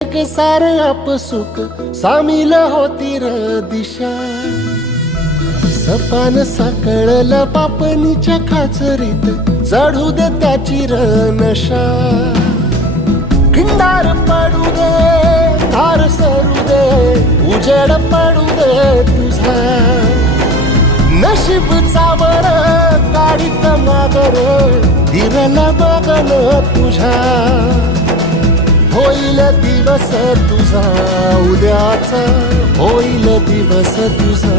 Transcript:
एक सार आपसुक सामील होती र दिशा. सपान साकळला पापणीच्या खाचरीत चढू दे त्याची र नशा. खिंडार पडू दे धार सरू दे उजेड पडू दे तुझा. नशीब चावर काढीत मागर दिरल बघन तुझ्या. होईल दिवस तुझा उद्याचा होईल दिवस तुझा.